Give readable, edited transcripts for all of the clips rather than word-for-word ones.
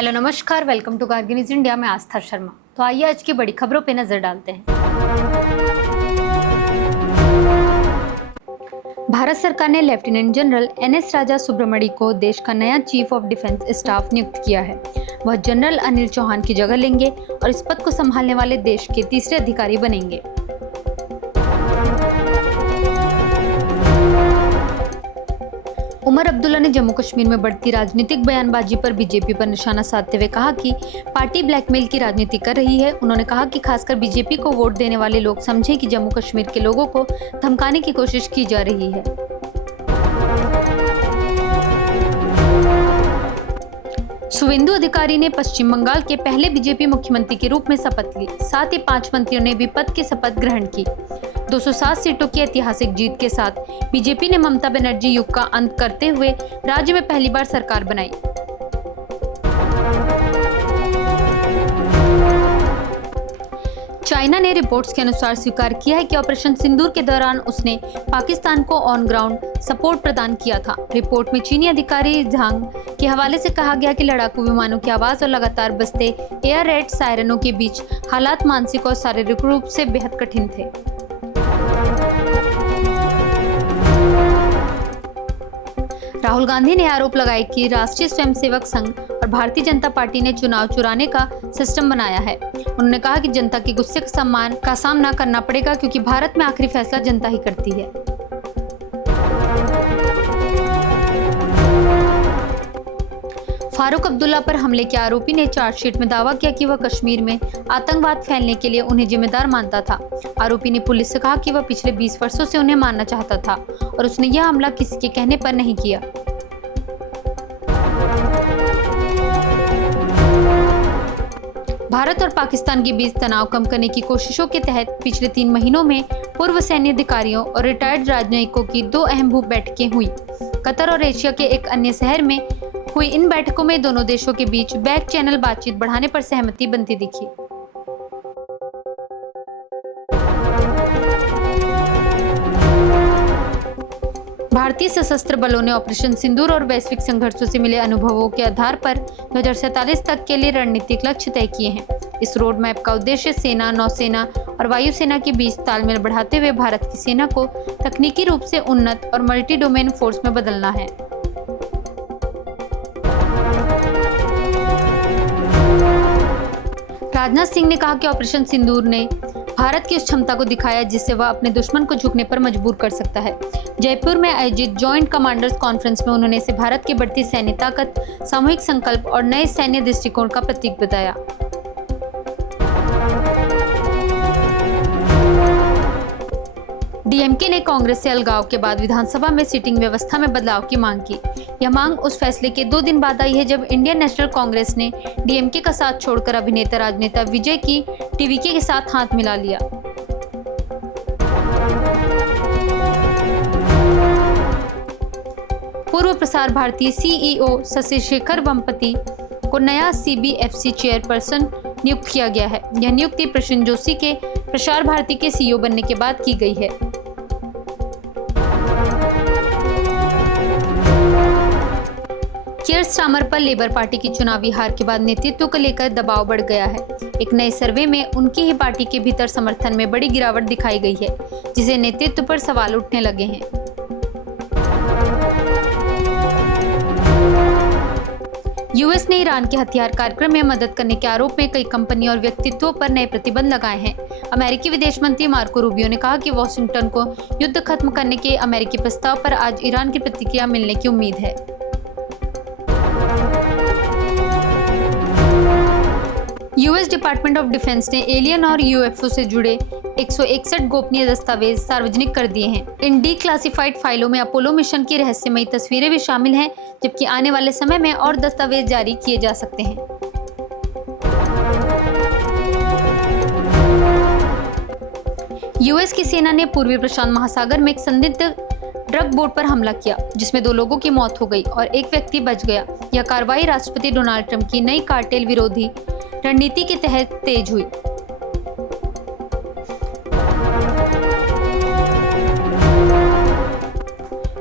Hello नमस्कार, welcome to Kargil news India में आस्था शर्मा। तो आइए आज की बड़ी खबरों पे नजर डालते हैं। भारत सरकार ने लेफ्टिनेंट जनरल एनएस राजा सुब्रमणी को देश का नया चीफ ऑफ डिफेंस स्टाफ नियुक्त किया है। वह जनरल अनिल चौहान की जगह लेंगे और इस पद को संभालने वाले देश के तीसरे अधिकारी बनेंगे। उमर अब्दुल्ला ने जम्मू कश्मीर में बढ़ती राजनीतिक बयानबाजी पर बीजेपी पर निशाना साधते हुए कहा कि पार्टी ब्लैकमेल की राजनीति कर रही है। उन्होंने कहा कि खासकर बीजेपी को वोट देने वाले लोग समझें कि जम्मू कश्मीर के लोगों को धमकाने की कोशिश की जा रही है। शुवेंदु अधिकारी ने पश्चिम बंगाल के पहले बीजेपी मुख्यमंत्री के रूप में शपथ ली। साथ ही 5 मंत्रियों ने भी पद की शपथ ग्रहण की। 207 सीटों की ऐतिहासिक जीत के साथ बीजेपी ने ममता बनर्जी युग का अंत करते हुए राज्य में पहली बार सरकार बनाई। चाइना ने रिपोर्ट्स के अनुसार स्वीकार किया है कि ऑपरेशन सिंदूर के दौरान उसने पाकिस्तान को ऑन ग्राउंड सपोर्ट प्रदान किया था। रिपोर्ट में चीनी अधिकारी झांग के हवाले से कहा गया कि लड़ाकू विमानों की आवाज और लगातार बजते एयर रेड सायरनों के बीच हालात मानसिक और शारीरिक रूप से बेहद कठिन थे। राहुल गांधी ने आरोप लगाया कि राष्ट्रीय स्वयंसेवक संघ और भारतीय जनता पार्टी ने चुनाव चुराने का सिस्टम बनाया है। उन्होंने कहा कि जनता के गुस्से का सामना करना पड़ेगा क्योंकि भारत में आखिरी फैसला जनता ही करती है। फारूक अब्दुल्ला पर हमले के आरोपी ने चार्जशीट में दावा किया कि वह कश्मीर में आतंकवाद फैलने के लिए उन्हें जिम्मेदार मानता था। आरोपी ने पुलिस से कहा कि वह पिछले 20 वर्षों से उन्हें मारना चाहता था और उसने यह हमला किसी के कहने पर नहीं किया। भारत और पाकिस्तान के बीच तनाव कम करने की कोशिशों के तहत पिछले 3 महीनों में पूर्व सैन्य अधिकारियों और रिटायर्ड राजनयिकों की 2 अहम भू बैठकें हुई। कतर और एशिया के एक अन्य शहर में हुई इन बैठकों में दोनों देशों के बीच बैक चैनल बातचीत बढ़ाने पर सहमति बनती दिखी। भारतीय सशस्त्र बलों ने ऑपरेशन सिंदूर और वैश्विक संघर्षों से मिले अनुभवों के आधार पर 2047 तक के लिए रणनीतिक लक्ष्य तय किए हैं। इस रोड मैप का उद्देश्य सेना, नौसेना और वायुसेना के बीच तालमेल बढ़ाते हुए भारत की सेना को तकनीकी रूप से उन्नत और मल्टी डोमेन फोर्स में बदलना है। राजनाथ सिंह ने कहा कि ऑपरेशन सिंदूर ने भारत की उस क्षमता को दिखाया जिससे वह अपने दुश्मन को झुकने पर मजबूर कर सकता है। जयपुर में आयोजित जॉइंट कमांडर्स कॉन्फ्रेंस में उन्होंने इसे भारत की बढ़ती सैन्य ताकत, सामूहिक संकल्प और नए सैन्य दृष्टिकोण का प्रतीक बताया। डीएमके ने कांग्रेस से अलगाव के बाद विधानसभा में सीटिंग व्यवस्था में बदलाव की मांग की। यह मांग उस फैसले के 2 दिन बाद आई है जब इंडियन नेशनल कांग्रेस ने डीएमके का साथ छोड़कर अभिनेता राजनेता विजय की टीवीके के साथ हाथ मिला लिया। पूर्व प्रसार भारती सीईओ शशि शेखर वेम्पति को नया सीबीएफसी चेयरपर्सन नियुक्त किया गया है। यह नियुक्ति प्रसून जोशी के प्रसार भारती के सीईओ बनने के बाद की गई है। कियर स्टार्मर पर लेबर पार्टी की चुनावी हार के बाद नेतृत्व को लेकर दबाव बढ़ गया है। एक नए सर्वे में उनकी ही पार्टी के भीतर समर्थन में बड़ी गिरावट दिखाई गई है, जिसे नेतृत्व पर सवाल उठने लगे हैं। यूएस ने ईरान के हथियार कार्यक्रम में मदद करने के आरोप में कई कंपनियों और व्यक्तित्वों पर नए प्रतिबंध लगाए हैं। अमेरिकी विदेश मंत्री मार्को रूबियो ने कहा कि वॉशिंगटन को युद्ध खत्म करने के अमेरिकी प्रस्ताव पर आज ईरान की प्रतिक्रिया मिलने की उम्मीद है। यूएस डिपार्टमेंट ऑफ डिफेंस ने एलियन और यूएफओ से जुड़े 161 गोपनीय दस्तावेज सार्वजनिक कर दिए हैं। इन डीक्लासिफाइड फाइलों में अपोलो मिशन की रहस्यमयी तस्वीरें भी शामिल हैं, जबकि आने वाले समय में और दस्तावेज जारी किए जा सकते हैं। यूएस की सेना ने पूर्वी प्रशांत महासागर में एक संदिग्ध ड्रग बोट पर हमला किया, जिसमें 2 लोगों की मौत हो गई और एक व्यक्ति बच गया। यह कार्रवाई राष्ट्रपति डोनाल्ड ट्रंप की नई कार्टेल विरोधी रणनीति के तहत तेज हुई।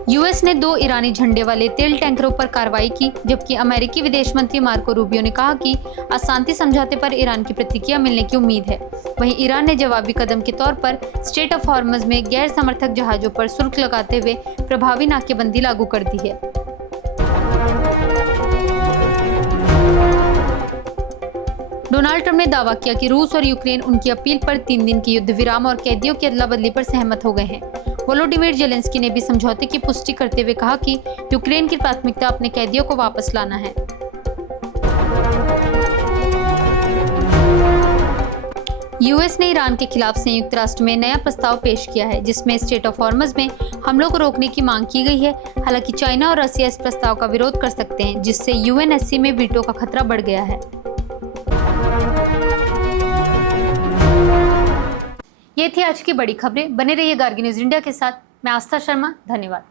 यूएस यूएस ने 2 ईरानी झंडे वाले तेल टैंकरों पर कार्रवाई की, जबकि अमेरिकी विदेश मंत्री मार्को रूबियो ने कहा कि अशांति समझौते पर ईरान की प्रतिक्रिया मिलने की उम्मीद है। वहीं ईरान ने जवाबी कदम के तौर पर स्ट्रेट ऑफ हॉर्मज में गैर समर्थक जहाजों पर शुल्क लगाते हुए प्रभावी नाकेबंदी लागू कर दी है। डोनाल्ड ट्रंप ने दावा किया कि रूस और यूक्रेन उनकी अपील पर 3 दिन की युद्ध विराम और कैदियों की अदला बदली पर सहमत हो गए हैं। वोलोडिमिर जेलेंस्की ने भी समझौते की पुष्टि करते हुए कहा कि यूक्रेन की प्राथमिकता अपने कैदियों को वापस लाना है। यूएस ने ईरान के खिलाफ संयुक्त राष्ट्र में नया प्रस्ताव पेश किया है, जिसमें स्ट्रेट ऑफ हॉर्मज में हमलों को रोकने की मांग की गई है। हालांकि चाइना और रसिया इस प्रस्ताव का विरोध कर सकते हैं, जिससे यूएनएससी में वीटो का खतरा बढ़ गया है। ये थी आज की बड़ी खबरें। बने रहिए गार्गी न्यूज इंडिया के साथ। मैं आस्था शर्मा, धन्यवाद।